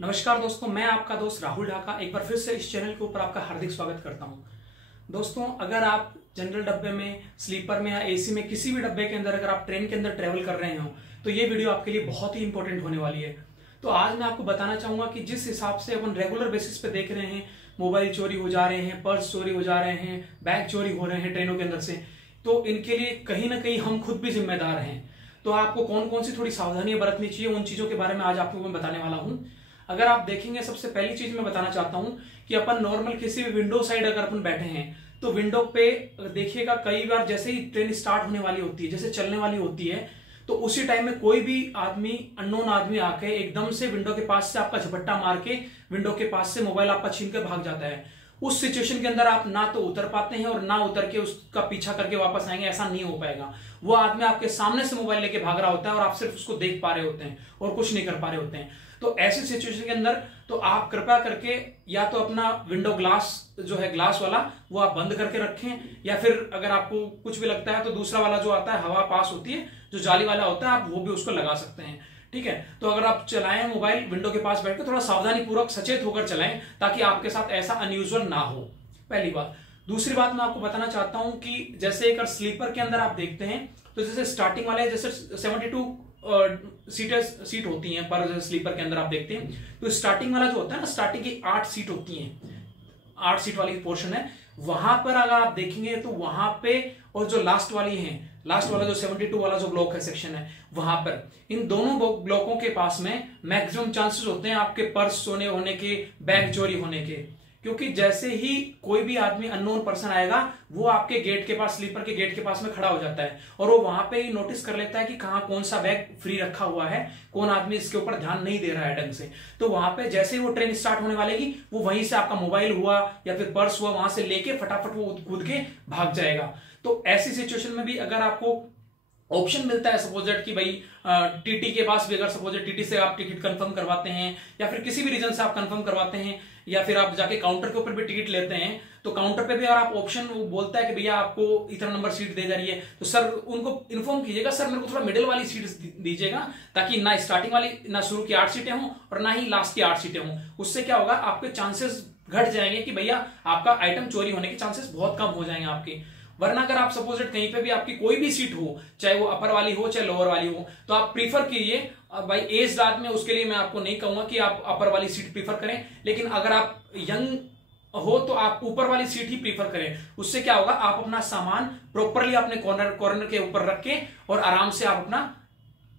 नमस्कार दोस्तों, मैं आपका दोस्त राहुल ढाका एक बार फिर से इस चैनल के ऊपर आपका हार्दिक स्वागत करता हूं। दोस्तों, अगर आप जनरल डब्बे में, स्लीपर में या एसी में, किसी भी डब्बे के अंदर अगर आप ट्रेन के अंदर ट्रेवल कर रहे हो तो ये वीडियो आपके लिए बहुत ही इंपॉर्टेंट होने वाली है। तो आज मैं आपको बताना चाहूंगा कि जिस हिसाब से अपन रेगुलर बेसिस पे देख रहे हैं, मोबाइल चोरी हो जा रहे हैं, पर्स चोरी हो जा रहे हैं, बैग चोरी हो रहे हैं ट्रेनों के अंदर से, तो इनके लिए कहीं ना कहीं हम खुद भी जिम्मेदार हैं। तो आपको कौन कौन सी थोड़ी सावधानियां बरतनी चाहिए, उन चीजों के बारे में आज आपको मैं बताने वाला हूं। अगर आप देखेंगे, सबसे पहली चीज मैं बताना चाहता हूं कि अपन नॉर्मल किसी भी विंडो साइड अगर अपन बैठे हैं तो विंडो पे देखिएगा, कई बार जैसे ही ट्रेन स्टार्ट होने वाली होती है, जैसे चलने वाली होती है, तो उसी टाइम में कोई भी आदमी, अननोन आदमी आके एकदम से विंडो के पास से आपका झपट्टा मार के विंडो के पास से मोबाइल आपका छीन कर भाग जाता है। उस सिचुएशन के अंदर आप ना तो उतर पाते हैं और ना उतर के उसका पीछा करके वापस आएंगे, ऐसा नहीं हो पाएगा। वो आदमी आपके सामने से मोबाइल लेके भाग रहा होता है और आप सिर्फ उसको देख पा रहे होते हैं और कुछ नहीं कर पा रहे होते हैं। तो ऐसी सिचुएशन के अंदर तो आप कृपया करके या तो अपना विंडो ग्लास जो है, ग्लास वाला, वो आप बंद करके रखें, या फिर अगर आपको कुछ भी लगता है तो दूसरा वाला जो आता है, हवा पास होती है, जो जाली वाला होता है, आप वो भी उसको लगा सकते हैं। ठीक है, तो अगर आप चलाएं मोबाइल विंडो के पास बैठकर, थोड़ा सावधानी पूर्वक सचेत होकर चलाएं ताकि आपके साथ ऐसा अनयूजुअल ना हो। पहली बात। दूसरी बात मैं आपको बताना चाहता हूं कि जैसे एक स्लीपर के अंदर आप देखते हैं तो जैसे स्टार्टिंग वाले जैसे 72 सीट होती हैं पर स्लीपर के अंदर आप देखते हैं, तो स्टार्टिंग वाला जो होता है ना, स्टार्टिंग की 8 सीट होती हैं, 8 सीट वाली पोर्शन है, वहां पर अगर आप देखेंगे तो वहां पे, और जो लास्ट वाली है, लास्ट वाला जो 72 वाला जो ब्लॉक है, सेक्शन है, वहां पर इन दोनों ब्लॉकों के पास में मैक्सिमम चांसेस होते हैं आपके पर्स सोने होने के, बैग चोरी होने के। क्योंकि जैसे ही कोई भी आदमी, अननोन पर्सन आएगा, वो आपके गेट के पास, स्लीपर के गेट के पास में खड़ा हो जाता है और वो वहां पे ही नोटिस कर लेता है कि कहां कौन सा बैग फ्री रखा हुआ है, कौन आदमी इसके ऊपर ध्यान नहीं दे रहा है ढंग से। तो वहां पे जैसे ही वो ट्रेन स्टार्ट होने वालेगी, वो वहीं से आपका मोबाइल हुआ या फिर पर्स हुआ, वहां से लेके फटाफट वो कूद के भाग जाएगा। तो ऐसी सिचुएशन में भी अगर आपको ऑप्शन मिलता है, सपोजेट कि भाई टीटी के पास भी, अगर सपोजेट टीटी से आप टिकट कंफर्म करवाते हैं या फिर किसी भी रीजन से आप कंफर्म करवाते हैं, या फिर आप जाके काउंटर के ऊपर भी टिकट लेते हैं, तो काउंटर पे भी अगर आप ऑप्शन, वो बोलता है कि भैया आपको इतना नंबर सीट दे जा रही है, तो सर उनको इन्फॉर्म कीजिएगा, सर मेरे को थोड़ा मिडिल वाली सीट दीजिएगा, ताकि ना स्टार्टिंग वाली, ना शुरू की 8 सीटें हों और ना ही लास्ट की 8 सीटें हों। उससे क्या होगा, आपके चांसेस घट जाएंगे कि भैया आपका आइटम चोरी होने के चांसेस बहुत कम हो जाएंगे आपके। वरना अगर आप सपोजेट कहीं पे भी आपकी कोई भी सीट हो, चाहे वो अपर वाली हो चाहे लोअर वाली हो, तो आप प्रीफर कीजिए, भाई एज रात में, उसके लिए मैं आपको नहीं कहूंगा कि आप अपर वाली सीट प्रीफर करें, लेकिन अगर आप यंग हो तो आप ऊपर वाली सीट ही प्रीफर करें। उससे क्या होगा, आप अपना सामान प्रॉपरली अपने कॉर्नर के ऊपर रख के और आराम से आप अपना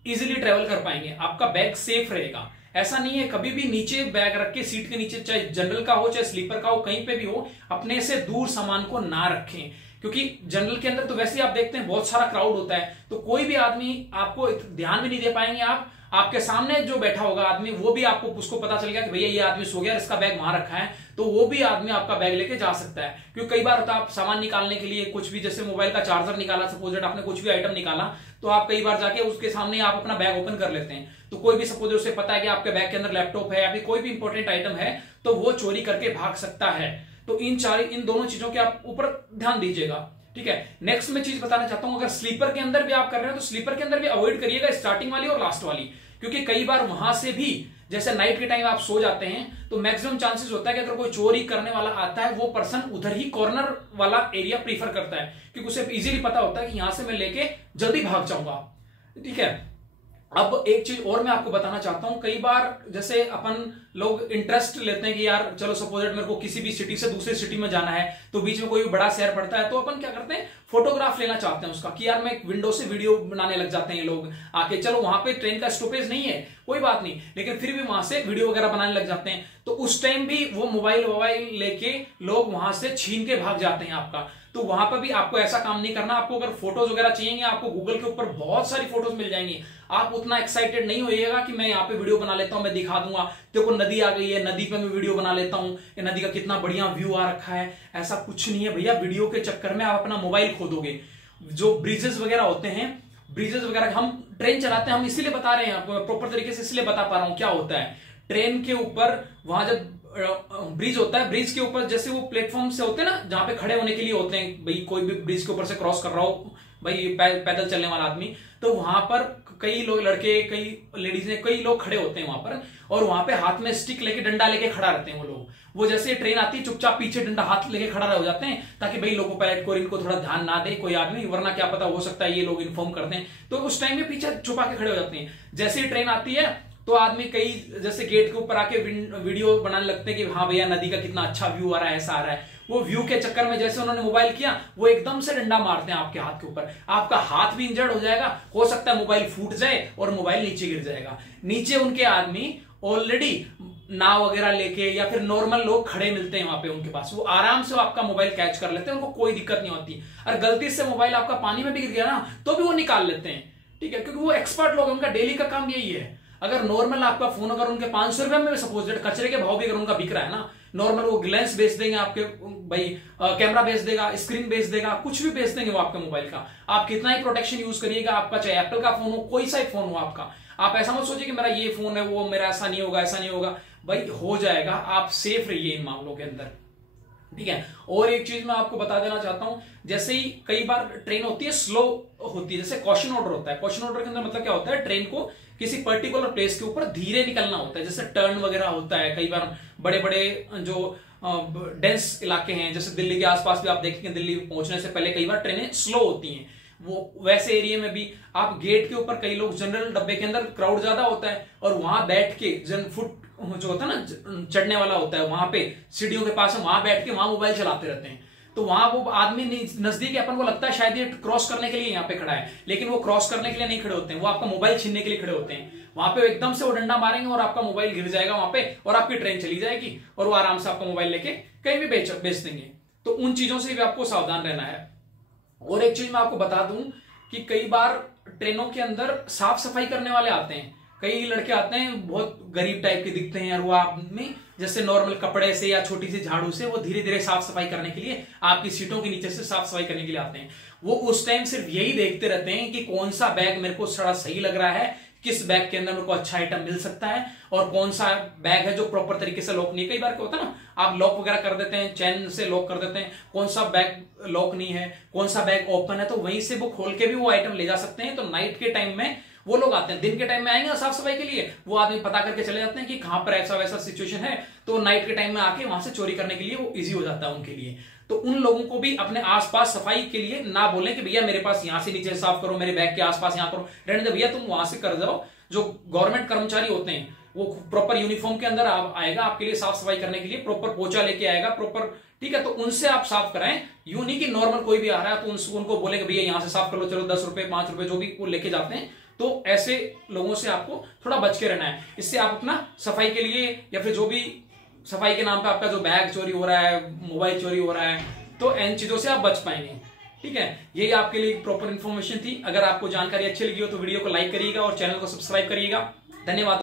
इजिली ट्रेवल कर पाएंगे, आपका बैग सेफ रहेगा। ऐसा नहीं है, कभी भी नीचे बैग रख के, सीट के नीचे, चाहे जनरल का हो चाहे स्लीपर का हो, कहीं पे भी हो, अपने से दूर सामान को ना रखें। क्योंकि जनरल के अंदर तो वैसे ही आप देखते हैं बहुत सारा क्राउड होता है, तो कोई भी आदमी आपको ध्यान भी नहीं दे पाएंगे। आपके सामने जो बैठा होगा आदमी, वो भी आपको, उसको पता चल गया कि भैया ये आदमी सो गया, इसका बैग वहां रखा है, तो वो भी आदमी आपका बैग लेके जा सकता है। क्योंकि कई बार होता है, आप सामान निकालने के लिए कुछ भी, जैसे मोबाइल का चार्जर निकाला, सपोजेट आपने कुछ भी आइटम निकाला, तो आप कई बार जाके उसके सामने आप अपना बैग ओपन कर लेते हैं, तो कोई भी सपोज उसे पता है कि आपके बैग के अंदर लैपटॉप है या फिर कोई भी इंपॉर्टेंट आइटम है, तो वो चोरी करके भाग सकता है। तो इन दोनों चीजों के आप ऊपर ध्यान दीजिएगा। ठीक है, नेक्स्ट मैं चीज बताना चाहता हूं, अगर स्लीपर के अंदर भी आप कर रहे हो तो स्लीपर के अंदर भी अवॉइड करिएगा स्टार्टिंग वाली और लास्ट वाली, क्योंकि कई बार वहां से भी, जैसे नाइट के टाइम आप सो जाते हैं, तो मैक्सिमम चांसेस होता है कि अगर कोई चोरी करने वाला आता है, वो पर्सन उधर ही कॉर्नर वाला एरिया प्रीफर करता है, क्योंकि उसे इजीली पता होता है कि यहां से मैं लेके जल्दी भाग जाऊंगा। ठीक है, अब एक चीज और मैं आपको बताना चाहता हूं, कई बार जैसे अपन लोग इंटरेस्ट लेते हैं कि यार चलो सपोजेट मेरे को किसी भी सिटी से दूसरी सिटी में जाना है, तो बीच में कोई भी बड़ा शहर पड़ता है, तो अपन क्या करते हैं, फोटोग्राफ लेना चाहते हैं उसका, कि यार मैं एक विंडो से वीडियो बनाने लग जाते हैं लोग आके। चलो वहां पे ट्रेन का स्टॉपेज नहीं है, कोई बात नहीं, लेकिन फिर भी वहां से वीडियो वगैरह बनाने लग जाते हैं, तो उस टाइम भी वो मोबाइल लेके लोग वहां से छीन के भाग जाते हैं आपका। तो वहां पर भी आपको ऐसा काम नहीं करना। आपको अगर फोटोज वगैरह चाहिए, आपको गूगल के ऊपर बहुत सारी फोटोज मिल जाएंगी, आप उतना एक्साइटेड नहीं होइएगा कि मैं यहाँ पे वीडियो बना लेता हूं, मैं दिखा दूंगा, देखो नदी आ गई है, नदी पे मैं वीडियो बना लेता हूं, ये नदी का कितना बढ़िया व्यू आ रखा है। ऐसा कुछ नहीं है भैया, वीडियो के चक्कर में आप अपना मोबाइल खो दोगे। जो ब्रिजेस वगैरह होते हैं, ब्रिजेस वगैरह हम ट्रेन चलाते हैं, हम इसीलिए बता रहे हैं आपको, प्रॉपर तरीके से इसलिए बता पा रहा हूं क्या होता है। ट्रेन के ऊपर वहां जब ब्रिज होता है, ब्रिज के ऊपर जैसे वो प्लेटफॉर्म से होते हैं ना, जहां पे खड़े होने के लिए होते हैं, भाई कोई भी ब्रिज के ऊपर से क्रॉस कर रहा हो, भाई पैदल चलने वाला आदमी, तो वहां पर कई लोग लड़के, कई लेडीज ने, कई लोग खड़े होते हैं वहां पर, और वहां पे हाथ में स्टिक लेके, डंडा लेके खड़ा रहते हैं वो लोग। वो जैसे ट्रेन आती है चुपचाप पीछे डंडा हाथ लेके खड़ा रह जाते हैं, ताकि भाई लोको पायलट को इनको थोड़ा ध्यान ना दे कोई आदमी, वरना क्या पता हो सकता है ये लोग इन्फॉर्म कर दें। तो उस टाइम में पीछे छुपा के खड़े हो जाते हैं। जैसे ही ट्रेन आती है तो आदमी कई जैसे गेट के ऊपर आके वीडियो बनाने लगते हैं कि हाँ भैया नदी का कितना अच्छा व्यू आ रहा है, ऐसा आ रहा है। वो व्यू के चक्कर में जैसे उन्होंने मोबाइल किया, वो एकदम से डंडा मारते हैं आपके हाथ के ऊपर, आपका हाथ भी इंजर्ड हो जाएगा, हो सकता है मोबाइल फूट जाए और मोबाइल नीचे गिर जाएगा। नीचे उनके आदमी ऑलरेडी नाव वगैरह लेके या फिर नॉर्मल लोग खड़े मिलते हैं वहां पे उनके पास, वो आराम से आपका मोबाइल कैच कर लेते हैं, उनको कोई दिक्कत नहीं होती। और गलती से मोबाइल आपका पानी में भी गिर गया ना तो भी वो निकाल लेते हैं, ठीक है, क्योंकि वो एक्सपर्ट लोग हैं, उनका डेली का काम यही है। अगर नॉर्मल आपका फोन अगर उनके 500 रुपए में सपोज कचरे के भाव भी अगर उनका बिक रहा है ना, नॉर्मल वो ग्लेंस बेच देंगे आपके, भाई कैमरा बेच देगा, स्क्रीन बेच देगा, कुछ भी बेच देंगे वो आपके मोबाइल का। आप कितना ही प्रोटेक्शन यूज करिएगा, आपका चाहे एप्पल का फोन हो, कोई सा फोन हो आपका, आप ऐसा मत सोचिए कि मेरा ये फोन है वो मेरा ऐसा नहीं होगा, ऐसा नहीं होगा, भाई हो जाएगा। आप सेफ रहिए इन मामलों के अंदर, ठीक है। और एक चीज मैं आपको बता देना चाहता हूं, जैसे ही कई बार ट्रेन होती है स्लो होती है, जैसे कॉशन ऑर्डर होता है। कॉशन ऑर्डर के अंदर मतलब क्या होता है, ट्रेन को किसी पर्टिकुलर प्लेस के ऊपर धीरे निकलना होता है, जैसे टर्न वगैरह होता है। कई बार बड़े बड़े जो डेंस इलाके हैं, जैसे दिल्ली के आसपास भी आप देखेंगे, दिल्ली पहुंचने से पहले कई बार ट्रेनें स्लो होती हैं। वो वैसे एरिया में भी आप गेट के ऊपर, कई लोग जनरल डब्बे के अंदर क्राउड ज्यादा होता है और वहां बैठ के फुट जो होता है ना चढ़ने वाला होता है, वहां पे सीढ़ियों के पास वहां बैठ के वहां मोबाइल चलाते रहते हैं। तो वहां वो आदमी नजदीक है, अपन को लगता है शायद ये क्रॉस करने के लिए यहाँ पे खड़ा है, लेकिन वो क्रॉस करने के लिए नहीं खड़े होते हैं, वो आपका मोबाइल छीनने के लिए खड़े होते हैं। वहां पे एकदम से वो डंडा मारेंगे और आपका मोबाइल गिर जाएगा वहां पे, और आपकी ट्रेन चली जाएगी और वो आराम से आपका मोबाइल लेके कहीं भी बेच देंगे। तो उन चीजों से भी आपको सावधान रहना है। और एक चीज मैं आपको बता दूं कि कई बार ट्रेनों के अंदर साफ सफाई करने वाले आते हैं। कई लड़के आते हैं बहुत गरीब टाइप के दिखते हैं, और वो आप में जैसे नॉर्मल कपड़े से या छोटी सी झाड़ू से वो धीरे धीरे साफ सफाई करने के लिए, आपकी सीटों के नीचे से साफ सफाई करने के लिए आते हैं। वो उस टाइम सिर्फ यही देखते रहते हैं कि कौन सा बैग मेरे को थोड़ा सही लग रहा है, किस बैग के अंदर मेरे को अच्छा आइटम मिल सकता है, और कौन सा बैग है जो प्रॉपर तरीके से लॉक नहीं है। कई बार क्या होता है ना, आप लॉक वगैरह कर देते हैं, चैन से लॉक कर देते हैं, कौन सा बैग लॉक नहीं है, कौन सा बैग ओपन है, तो वहीं से वो खोल के भी वो आइटम ले जा सकते हैं। तो नाइट के टाइम में वो लोग आते हैं, दिन के टाइम में आएंगे साफ सफाई के लिए, वो आदमी पता करके चले जाते हैं कि कहां पर ऐसा वैसा सिचुएशन है, तो नाइट के टाइम में आके वहां से चोरी करने के लिए वो इजी हो जाता है उनके लिए। तो उन लोगों को भी अपने आसपास सफाई के लिए ना बोलें कि भैया मेरे पास यहां से नीचे साफ करो, मेरे बैग के आसपास यहां करो, रहने दो भैया, तुम वहां से कर जाओ। जो गवर्नमेंट कर्मचारी होते हैं वो प्रॉपर यूनिफॉर्म के अंदर आएगा आपके लिए साफ सफाई करने के लिए, प्रॉपर पोछा लेके आएगा प्रॉपर, ठीक है। तो उनसे आप साफ कराएं, यूं नहीं कि नॉर्मल कोई भी आ रहा है तो उनको बोलेंगे भैया यहां से साफ कर लो, चलो 10 रुपए 5 रुपए जो भी वो लेके जाते हैं। तो ऐसे लोगों से आपको थोड़ा बच के रहना है। इससे आप अपना सफाई के लिए या फिर जो भी सफाई के नाम पे आपका जो बैग चोरी हो रहा है, मोबाइल चोरी हो रहा है, तो इन चीजों से आप बच पाएंगे, ठीक है। यही आपके लिए प्रॉपर इन्फॉर्मेशन थी। अगर आपको जानकारी अच्छी लगी हो तो वीडियो को लाइक करिएगा और चैनल को सब्सक्राइब करिएगा। धन्यवाद।